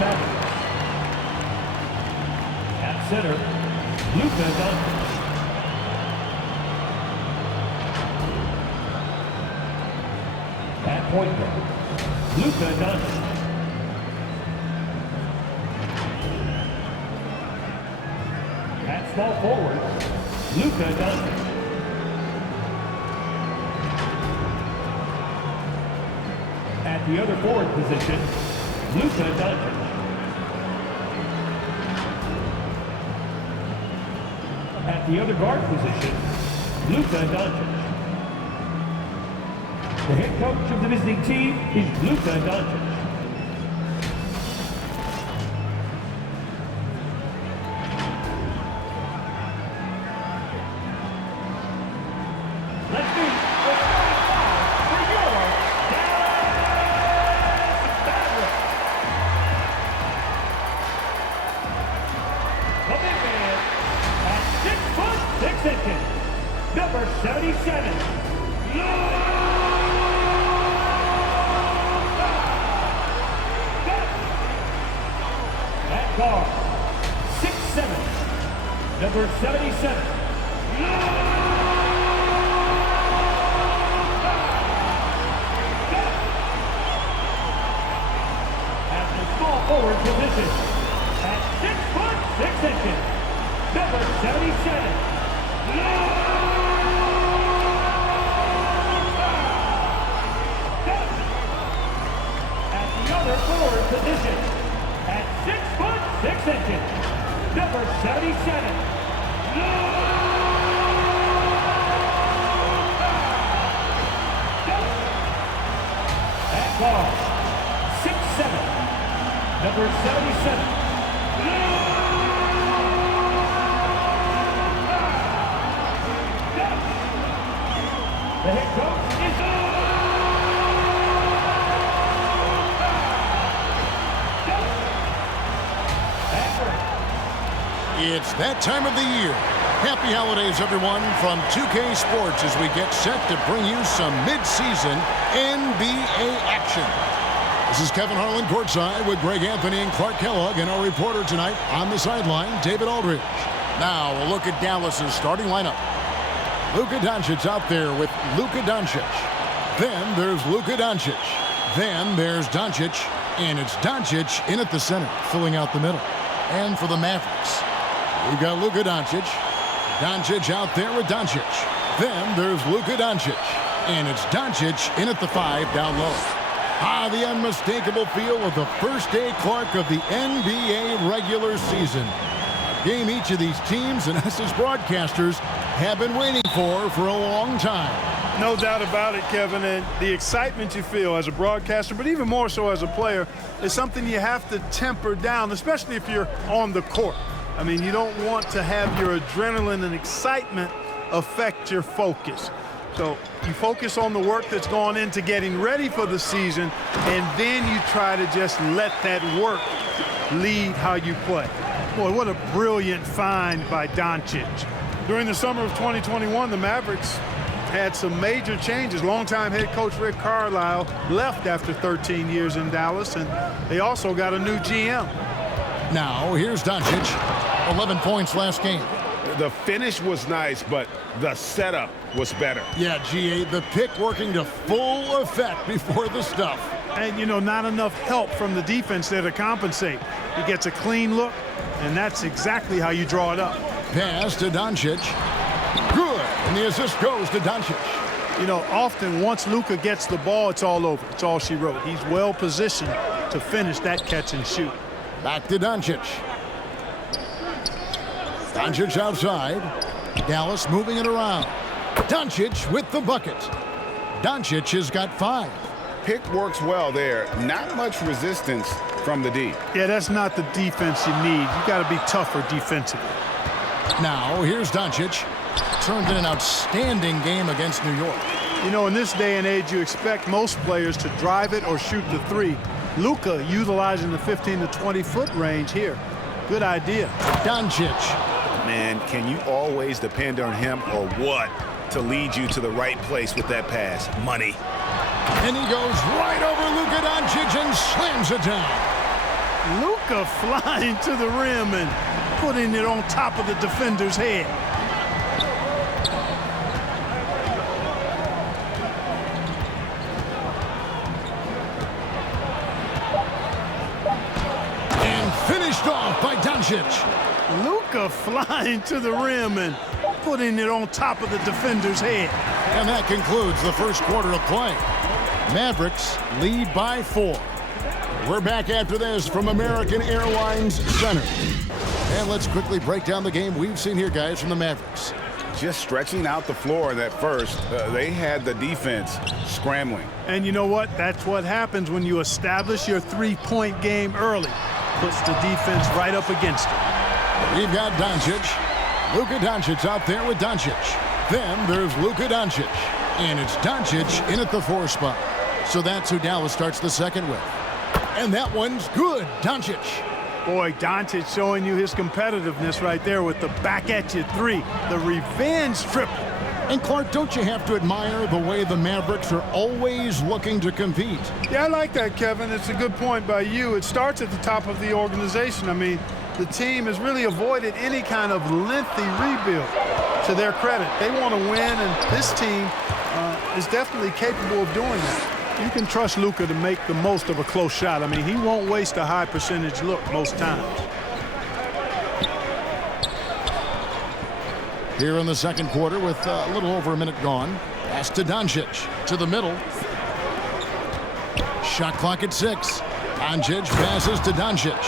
Magic. At center, Luka Doncic. At point guard, Luka Doncic. At small forward, Luka Doncic. At the other forward position, Luka Doncic. At the other guard position, Luka Doncic. The head coach of the visiting team is Luka Doncic. Let's meet the 45 for your Dallas Mavericks. The big man at 6'6", number 77. At guard, 6'7", number 77. At the small forward position, at 6'6", number 77. At the other forward position, at 6'6", number 77. At guard, 6'7", number 77. The head coach is It's that time of the year. Happy holidays, everyone, from 2K Sports as we get set to bring you some mid-season NBA action. This is Kevin Harlan courtside with Greg Anthony and Clark Kellogg, and our reporter tonight on the sideline, David Aldridge. Now a look at Dallas's starting lineup. Luka Doncic out there with Luka Doncic. Then there's Luka Doncic. Then there's Doncic, and it's Doncic in at the center, filling out the middle. And for the Mavericks, we've got Luka Doncic. Doncic out there with Doncic. Then there's Luka Doncic, and it's Doncic in at the 5 down low. The unmistakable feel of the first day, Clark, of the NBA regular season. A game each of these teams and us as broadcasters have been waiting for a long time. No doubt about it, Kevin, and the excitement you feel as a broadcaster, but even more so as a player, is something you have to temper down, especially if you're on the court. I mean, you don't want to have your adrenaline and excitement affect your focus. So you focus on the work that's gone into getting ready for the season, and then you try to just let that work lead how you play. Boy, what a brilliant find by Doncic. During the summer of 2021, the Mavericks had some major changes. Longtime head coach Rick Carlisle left after 13 years in Dallas, and they also got a new GM. Now, here's Doncic. 11 points last game. The finish was nice, but the setup was better. Yeah, GA, the pick working to full effect before the stuff. And, you know, not enough help from the defense there to compensate. He gets a clean look, and that's exactly how you draw it up. Pass to Doncic. Good. And the assist goes to Doncic. You know, often once Luka gets the ball, it's all over. It's all she wrote. He's well positioned to finish that catch and shoot. Back to Doncic. Doncic outside. Dallas moving it around. Doncic with the bucket. Doncic has got 5. Pick works well there. Not much resistance from the D. Yeah, that's not the defense you need. You got to be tougher defensively. Now, here's Doncic. Turned in an outstanding game against New York. You know, in this day and age, you expect most players to drive it or shoot the 3. Luka utilizing the 15 to 20-foot range here. Good idea. Doncic. Man, can you always depend on him or what to lead you to the right place with that pass? Money. And he goes right over Luka Doncic and slams it down. Luka flying to the rim and putting it on top of the defender's head. And finished off by Doncic. Luka flying to the rim and putting it on top of the defender's head. And that concludes the first quarter of play. Mavericks lead by 4. We're back after this from American Airlines Center. And let's quickly break down the game we've seen here, guys, from the Mavericks. Just stretching out the floor in that first. They had the defense scrambling. And you know what? That's what happens when you establish your three-point game early. Puts the defense right up against it. We've got Doncic. Luka Doncic out there with Doncic. Then there's Luka Doncic. And it's Doncic in at the 4 spot. So that's who Dallas starts the second with. And that one's good, Doncic. Boy, Doncic showing you his competitiveness right there with the back-at-you 3, the revenge triple. And Clark, don't you have to admire the way the Mavericks are always looking to compete? Yeah, I like that, Kevin. It's a good point by you. It starts at the top of the organization. I mean, the team has really avoided any kind of lengthy rebuild. To their credit, they want to win, and this team is definitely capable of doing that. You can trust Luka to make the most of a close shot. I mean, he won't waste a high percentage look most times. Here in the second quarter with a little over a minute gone. Pass to Doncic to the middle. Shot clock at 6. Doncic passes to Doncic.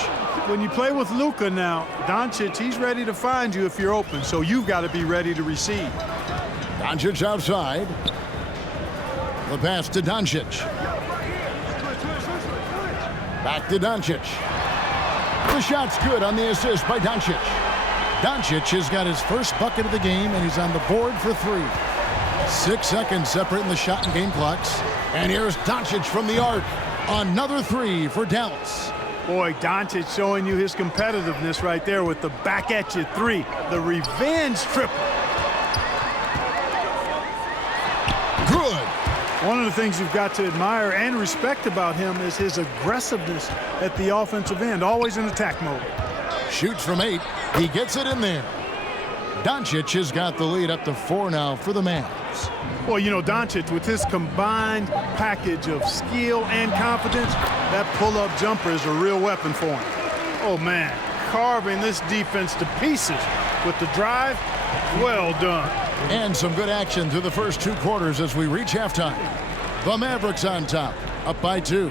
When you play with Luka now, Doncic, he's ready to find you if you're open, so you've got to be ready to receive. Doncic outside. The pass to Doncic. Back to Doncic. The shot's good on the assist by Doncic. Doncic has got his first bucket of the game, and he's on the board for 3. 6 seconds separating the shot and game clocks. And here's Doncic from the arc. Another 3 for Dallas. Boy, Doncic showing you his competitiveness right there with the back-at-you 3, the revenge triple. Good. One of the things you've got to admire and respect about him is his aggressiveness at the offensive end, always in attack mode. Shoots from 8. He gets it in there. Doncic has got the lead up to 4 now for the Mavs. Well, you know, Doncic, with his combined package of skill and confidence, that pull-up jumper is a real weapon for him. Oh, man, carving this defense to pieces with the drive. Well done. And some good action through the first 2 quarters as we reach halftime. The Mavericks on top, up by 2.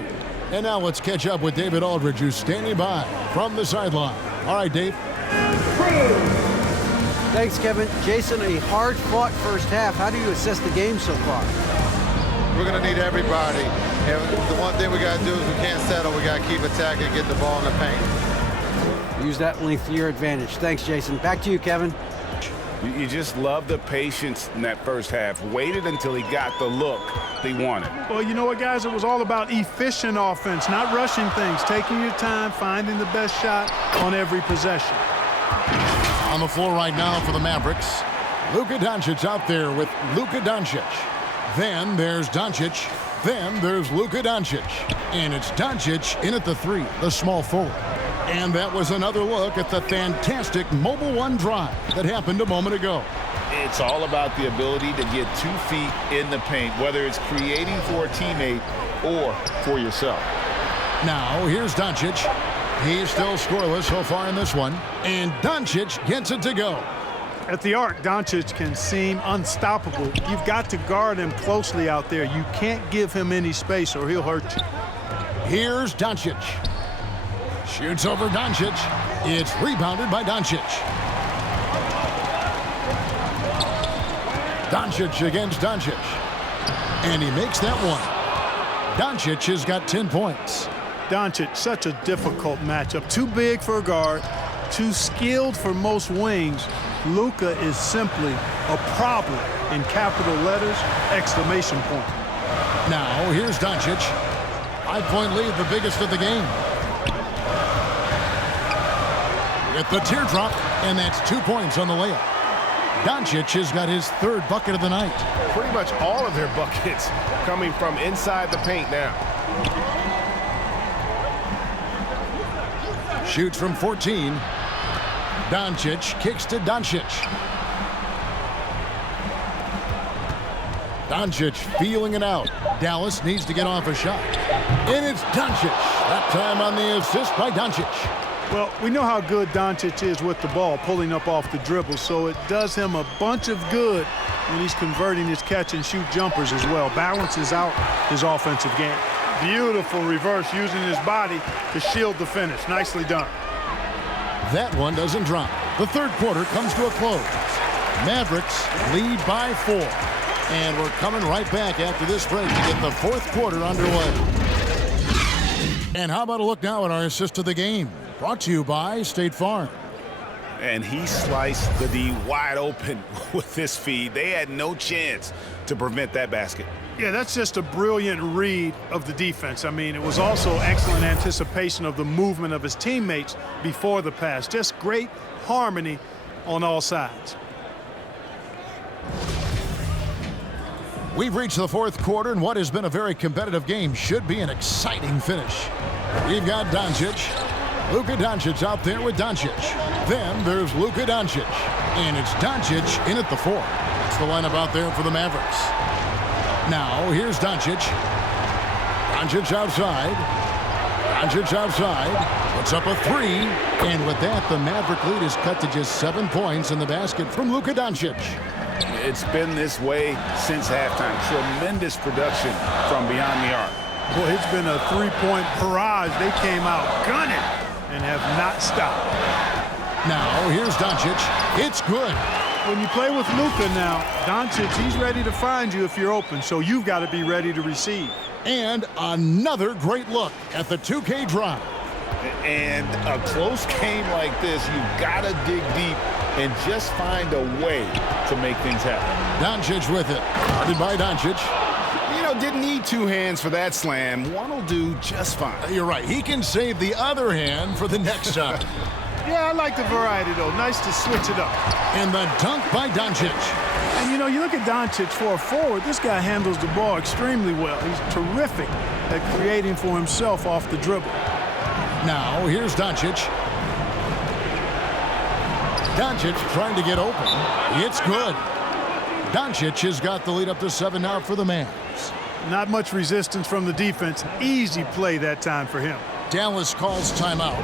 And now let's catch up with David Aldridge, who's standing by from the sideline. All right, Dave. Thanks, Kevin. Jason, a hard-fought first half. How do you assess the game so far? We're going to need everybody. And the one thing we got to do is we can't settle. We got to keep attacking and get the ball in the paint. Use that length to your advantage. Thanks, Jason. Back to you, Kevin. You just love the patience in that first half. Waited until he got the look he wanted. Well, you know what, guys? It was all about efficient offense, not rushing things, taking your time, finding the best shot on every possession. On the floor right now for the Mavericks, Luka Doncic out there with Luka Doncic. Then there's Doncic. Then there's Luka Doncic. And it's Doncic in at the 3, the small forward. And that was another look at the fantastic Mobile One drive that happened a moment ago. It's all about the ability to get 2 feet in the paint, whether it's creating for a teammate or for yourself. Now, here's Doncic. He's still scoreless so far in this one. And Doncic gets it to go. At the arc, Doncic can seem unstoppable. You've got to guard him closely out there. You can't give him any space or he'll hurt you. Here's Doncic. Shoots over Doncic. It's rebounded by Doncic. Doncic against Doncic. And he makes that one. Doncic has got 10 points. Doncic, such a difficult matchup. Too big for a guard, too skilled for most wings. Luka is simply a problem in capital letters, exclamation point. Now, here's Doncic. 5-point lead, the biggest of the game. With the teardrop, and that's 2 points on the layup. Doncic has got his 3rd bucket of the night. Pretty much all of their buckets coming from inside the paint now. Shoots from 14. Doncic kicks to Doncic. Doncic feeling it out. Dallas needs to get off a shot. And it's Doncic. That time on the assist by Doncic. Well, we know how good Doncic is with the ball, pulling up off the dribble, so it does him a bunch of good when he's converting his catch-and-shoot jumpers as well. Balances out his offensive game. Beautiful reverse using his body to shield the finish. Nicely done. That one doesn't drop. The third quarter comes to a close. Mavericks lead by 4. And we're coming right back after this break to get the fourth quarter underway. And how about a look now at our assist of the game? Brought to you by State Farm. And he sliced the D wide open with this feed. They had no chance to prevent that basket. Yeah, that's just a brilliant read of the defense. I mean, it was also excellent anticipation of the movement of his teammates before the pass. Just great harmony on all sides. We've reached the fourth quarter, and what has been a very competitive game should be an exciting finish. We've got Doncic. Luka Doncic out there with Doncic. Then there's Luka Doncic. And it's Doncic in at the 4. That's the lineup out there for the Mavericks. Now, here's Doncic. Doncic outside. Doncic outside. Puts up a 3. And with that, the Maverick lead is cut to just 7 points in the basket from Luka Doncic. It's been this way since halftime. Tremendous production from beyond the arc. Boy, it's been a three-point barrage. They came out gunning and have not stopped. Now, here's Doncic. It's good. When you play with Luka now, Doncic, he's ready to find you if you're open, so you've got to be ready to receive. And another great look at the 2K drive. And a close game like this, you've got to dig deep and just find a way to make things happen. Doncic with it. Guarded by Doncic. You know, didn't need 2 hands for that slam. One will do just fine. You're right. He can save the other hand for the next time. Yeah, I like the variety, though. Nice to switch it up. And the dunk by Doncic. And, you know, you look at Doncic for a forward, this guy handles the ball extremely well. He's terrific at creating for himself off the dribble. Now, here's Doncic. Doncic trying to get open. It's good. Doncic has got the lead up to 7 now for the Mavs. Not much resistance from the defense. Easy play that time for him. Dallas calls timeout.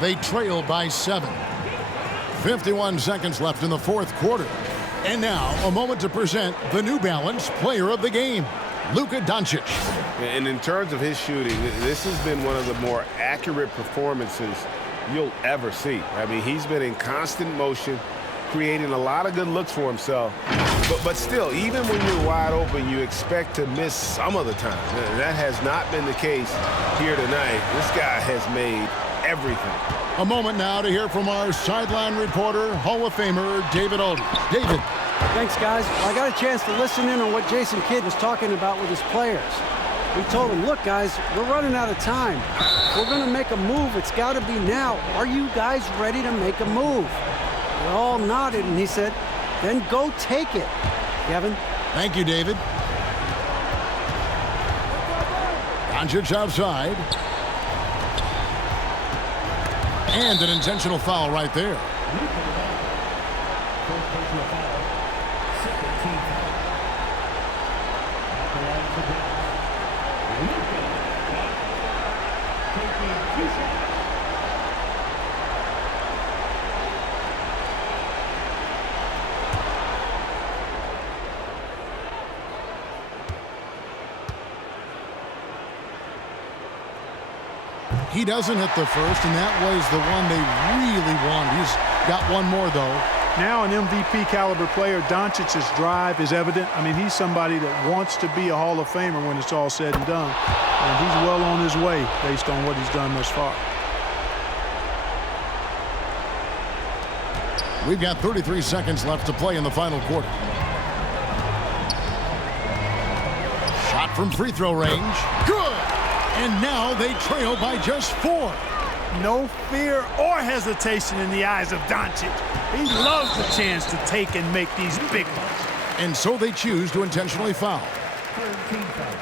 They trail by 7. 51 seconds left in the fourth quarter. And now, a moment to present the New Balance Player of the Game, Luka Doncic. And in terms of his shooting, this has been one of the more accurate performances you'll ever see. I mean, he's been in constant motion, creating a lot of good looks for himself. But still, even when you're wide open, you expect to miss some of the time. And that has not been the case here tonight. This guy has made everything. A moment now to hear from our sideline reporter, Hall of Famer David Aldridge. David. Thanks, guys. Well, I got a chance to listen in on what Jason Kidd was talking about with his players. We told him, look, guys, we're running out of time. We're going to make a move. It's got to be now. Are you guys ready to make a move? They all nodded, and he said, then go take it. Kevin? Thank you, David. Doncic outside. And an intentional foul right there. He doesn't hit the first, and that was the one they really wanted. He's got one more, though. Now an MVP caliber player, Doncic's drive is evident. I mean, he's somebody that wants to be a Hall of Famer when it's all said and done. And he's well on his way based on what he's done thus far. We've got 33 seconds left to play in the final quarter. Shot from free throw range. Good! And now they trail by just 4. No fear or hesitation in the eyes of Doncic. He loves the chance to take and make these big ones. And so they choose to intentionally foul. Third team foul.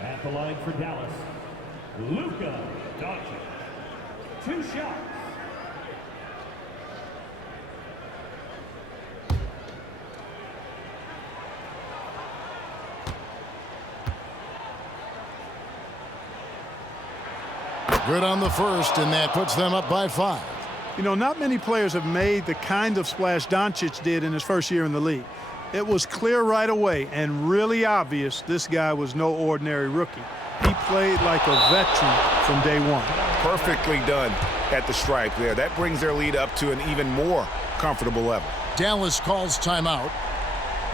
At the line for Dallas, Luka Doncic. 2 shots. Good on the first, and that puts them up by 5. You know, not many players have made the kind of splash Doncic did in his first year in the league. It was clear right away and really obvious this guy was no ordinary rookie. He played like a veteran from day one. Perfectly done at the stripe there. That brings their lead up to an even more comfortable level. Dallas calls timeout.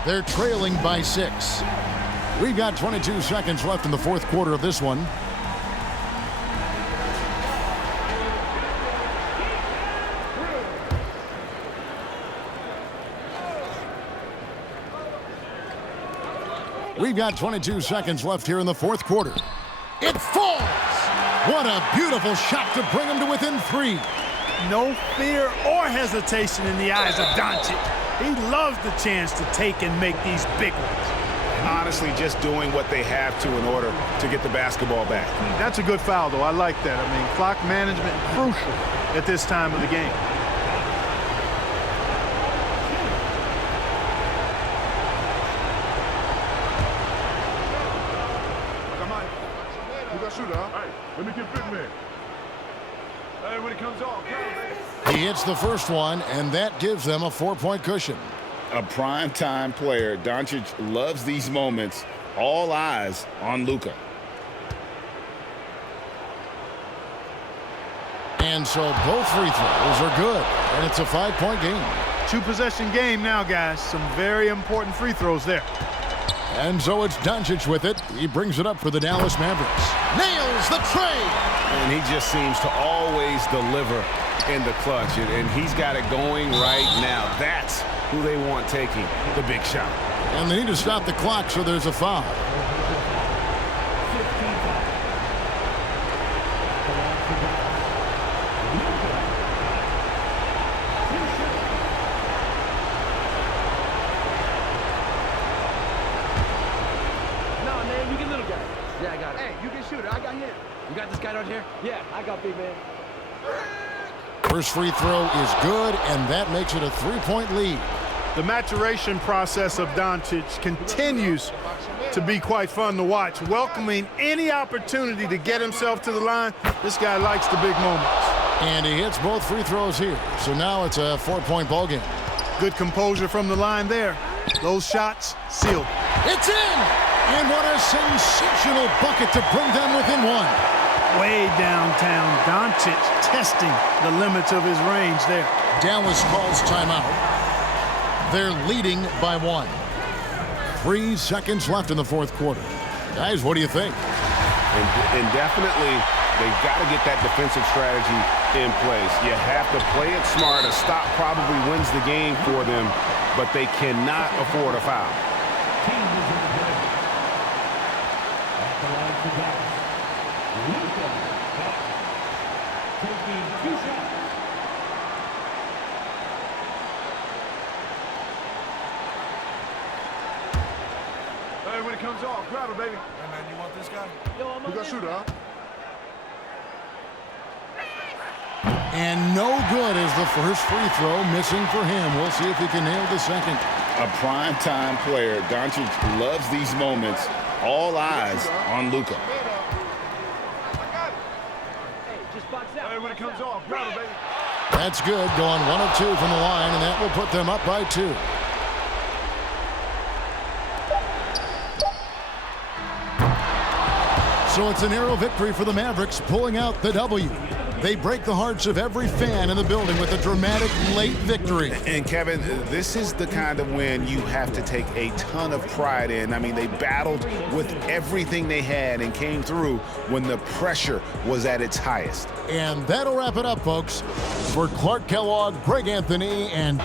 They're trailing by 6. We've got 22 seconds left in the fourth quarter of this one. We've got 22 seconds left here in the fourth quarter. It falls! What a beautiful shot to bring him to within 3. No fear or hesitation in the eyes of Doncic. He loves the chance to take and make these big ones. Honestly, just doing what they have to in order to get the basketball back. That's a good foul, though. I like that. I mean, clock management crucial at this time of the game. Let me get big man. Hey, when it comes off, he hits the first one, and that gives them a 4-point cushion. A prime-time player. Doncic loves these moments. All eyes on Luka. And so both free throws are good, and it's a 5-point game. 2-possession game now, guys. Some very important free throws there. And so it's Doncic with it. He brings it up for the Dallas Mavericks. Nails the tray! And he just seems to always deliver in the clutch. And he's got it going right now. That's who they want taking the big shot. And they need to stop the clock, so there's a foul. Yeah, I got it. Hey, you can shoot it. I got him. You got this guy right here? Yeah, I got big man. First free throw is good, and that makes it a 3-point lead. The maturation process of Doncic continues to be quite fun to watch. Welcoming any opportunity to get himself to the line. This guy likes the big moments. And he hits both free throws here. So now it's a 4-point ball game. Good composure from the line there. Those shots sealed. It's in! And what a sensational bucket to bring them within 1. Way downtown, Doncic testing the limits of his range there. Dallas calls timeout. They're leading by 1. 3 seconds left in the fourth quarter. Guys, what do you think? And definitely, they've got to get that defensive strategy in place. You have to play it smart. A stop probably wins the game for them, but they cannot afford a foul. Luka taking 2 shots. Hey, when it comes off, grab him, baby. Hey, man, you want this guy? Yo, I'm You got shooter, huh? And no good is the first free throw, missing for him. We'll see if he can nail the second. A prime-time player. Doncic loves these moments. All eyes on Luka. Hey, when it comes off, grab him, baby. That's good, going 1 of 2 from the line, and that will put them up by 2. So it's a narrow victory for the Mavericks, pulling out the W. They break the hearts of every fan in the building with a dramatic late victory. And Kevin, this is the kind of win you have to take a ton of pride in. I mean, they battled with everything they had and came through when the pressure was at its highest. And that'll wrap it up, folks. For Clark Kellogg, Greg Anthony, and